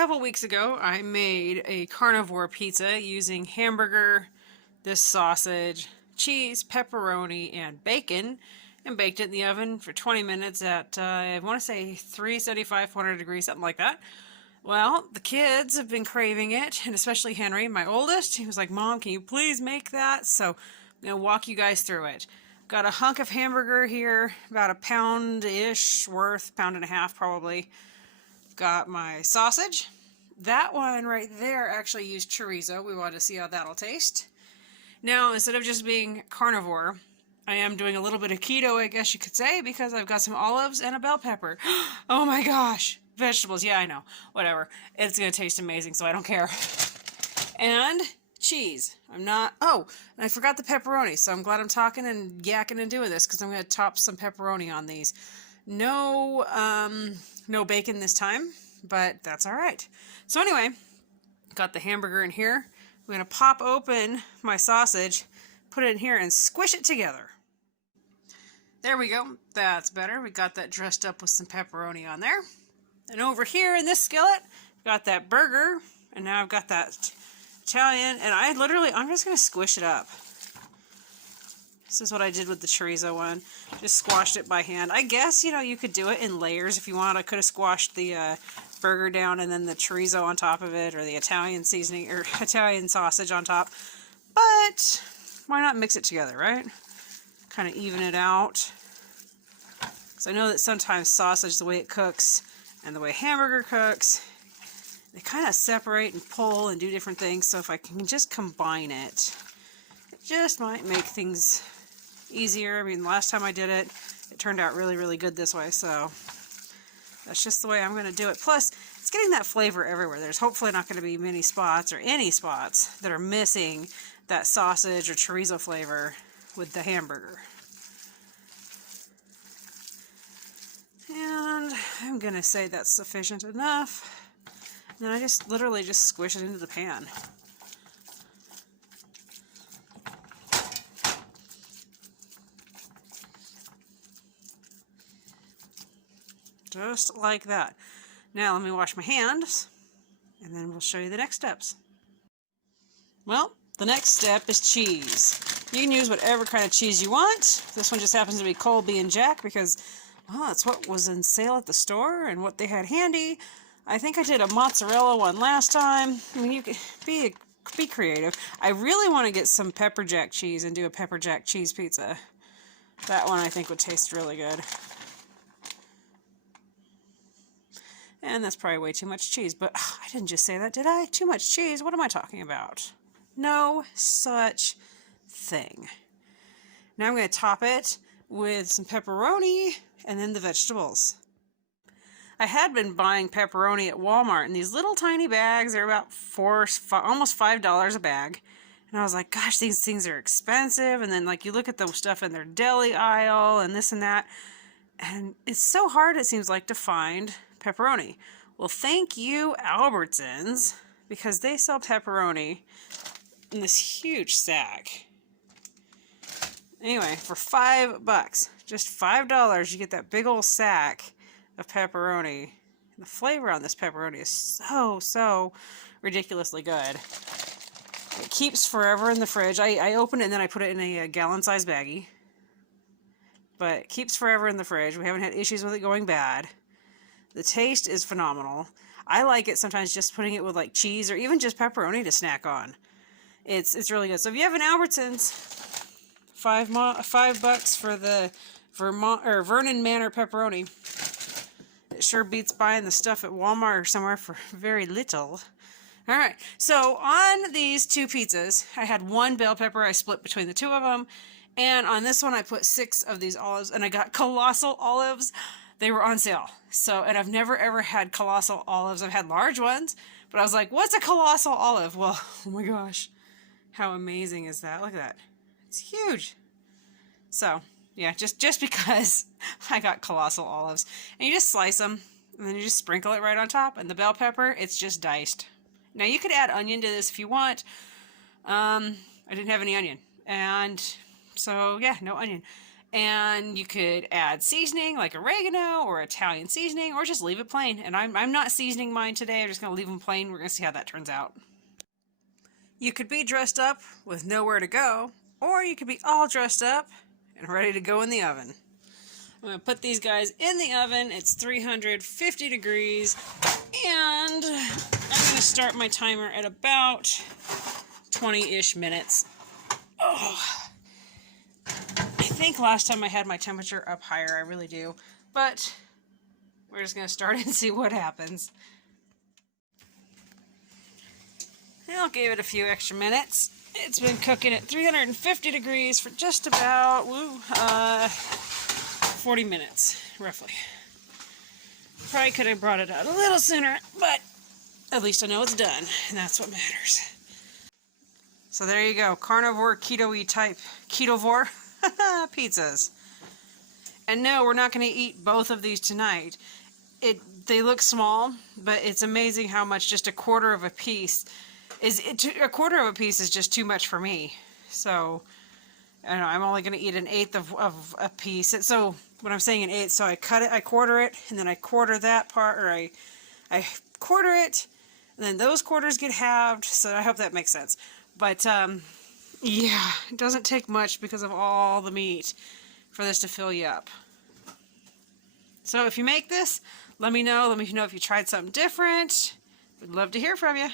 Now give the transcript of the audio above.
couple weeks ago, I made a carnivore pizza using hamburger, this sausage, cheese, pepperoni, and bacon, and baked it in the oven for 20 minutes at, I want to say 375, 400 degrees, something like that. Well, the kids have been craving it, and especially Henry, my oldest. He was like, Mom, can you please make that? So I'm going to walk you guys through it. Got a hunk of hamburger here, about a pound-ish worth, pound and a half probably. Got my sausage. That one right there actually used chorizo. We wanted to see how that'll taste. Now, instead of just being carnivore, I am doing a little bit of keto, I guess you could say, because I've got some olives and a bell pepper. Oh my gosh. Vegetables. Yeah, I know. Whatever. It's going to taste amazing, so I don't care. And cheese. Oh, and I forgot the pepperoni, so I'm glad I'm talking and yakking and doing this, because I'm going to top some pepperoni on these. No bacon this time, but that's all right. So anyway, got the hamburger in here. I'm going to pop open my sausage, put it in here, and squish it together. There we go. That's better. We got that dressed up with some pepperoni on there. And over here in this skillet, got that burger, and now I've got that Italian, and I'm just going to squish it up. This is what I did with the chorizo one. Just squashed it by hand. I guess, you could do it in layers if you want. I could have squashed the burger down and then the chorizo on top of it, or the Italian seasoning, or Italian sausage on top. But why not mix it together, right? Kind of even it out. Because I know that sometimes sausage, the way it cooks, and the way hamburger cooks, they kind of separate and pull and do different things. So if I can just combine it, it just might make things easier. I mean, last time I did it, it turned out really, really good this way. So that's just the way I'm going to do it. Plus, it's getting that flavor everywhere. There's hopefully not going to be many spots or any spots that are missing that sausage or chorizo flavor with the hamburger. And I'm going to say that's sufficient enough. And then I just literally just squish it into the pan. Just like that. Now let me wash my hands, and then we'll show you the next steps. Well, the next step is cheese. You can use whatever kind of cheese you want. This one just happens to be Colby and Jack because, well, that's what was in sale at the store and what they had handy. I think I did a mozzarella one last time. I mean, you could be creative. I really want to get some pepper jack cheese and do a pepper jack cheese pizza. That one I think would taste really good. And that's probably way too much cheese, but I didn't just say that, did I? Too much cheese? What am I talking about? No such thing. Now I'm going to top it with some pepperoni and then the vegetables. I had been buying pepperoni at Walmart in these little tiny bags. They're about almost $5 a bag. And I was like, gosh, these things are expensive. And then you look at the stuff in their deli aisle and this and that. And it's so hard, it seems like, to find pepperoni. Well, thank you, Albertsons, because they sell pepperoni in this huge sack. Anyway, for $5, just $5, you get that big old sack of pepperoni. And the flavor on this pepperoni is so ridiculously good. It keeps forever in the fridge. I open it and then I put it in a gallon-sized baggie. But it keeps forever in the fridge. We haven't had issues with it going bad. The taste is phenomenal. I like it sometimes just putting it with cheese or even just pepperoni to snack on. It's really good. So if you have an Albertsons, $5 for the Vernon Manor pepperoni. It sure beats buying the stuff at Walmart or somewhere for very little. All right. So on these two pizzas, I had one bell pepper. I split between the two of them. And on this one, I put 6 of these olives, and I got colossal olives. They were on sale. So, and I've never ever had colossal olives. I've had large ones, but I was like, what's a colossal olive? Well, oh my gosh, how amazing is that? Look at that. It's huge. So, yeah, just because I got colossal olives. And you just slice them, and then you just sprinkle it right on top. And the bell pepper, it's just diced. Now, you could add onion to this if you want. I didn't have any onion. And so, yeah, no onion. And you could add seasoning like oregano or Italian seasoning, or just leave it plain. And I'm not seasoning mine today. I'm just going to leave them plain. We're going to see how that turns out. You could be dressed up with nowhere to go, or you could be all dressed up and ready to go in the oven. I'm going to put these guys in the oven. It's 350 degrees, and I'm going to start my timer at about 20-ish minutes. Oh, I think last time I had my temperature up higher, I really do, but we're just going to start and see what happens. I'll give it a few extra minutes. It's been cooking at 350 degrees for just about 40 minutes, roughly. Probably could have brought it out a little sooner, but at least I know it's done, and that's what matters. So there you go, carnivore, keto-y type, ketovore pizzas. And no, we're not going to eat both of these tonight. They look small, but it's amazing how much just a quarter of a piece is. A quarter of a piece is just too much for me. So I know I'm only going to eat an eighth of a piece. So when I'm saying an eighth, so I cut it, I quarter it, and then I quarter that part, or I quarter it, and then those quarters get halved. So I hope that makes sense. But yeah, it doesn't take much because of all the meat for this to fill you up. So if you make this, let me know. Let me know if you tried something different. We'd love to hear from you.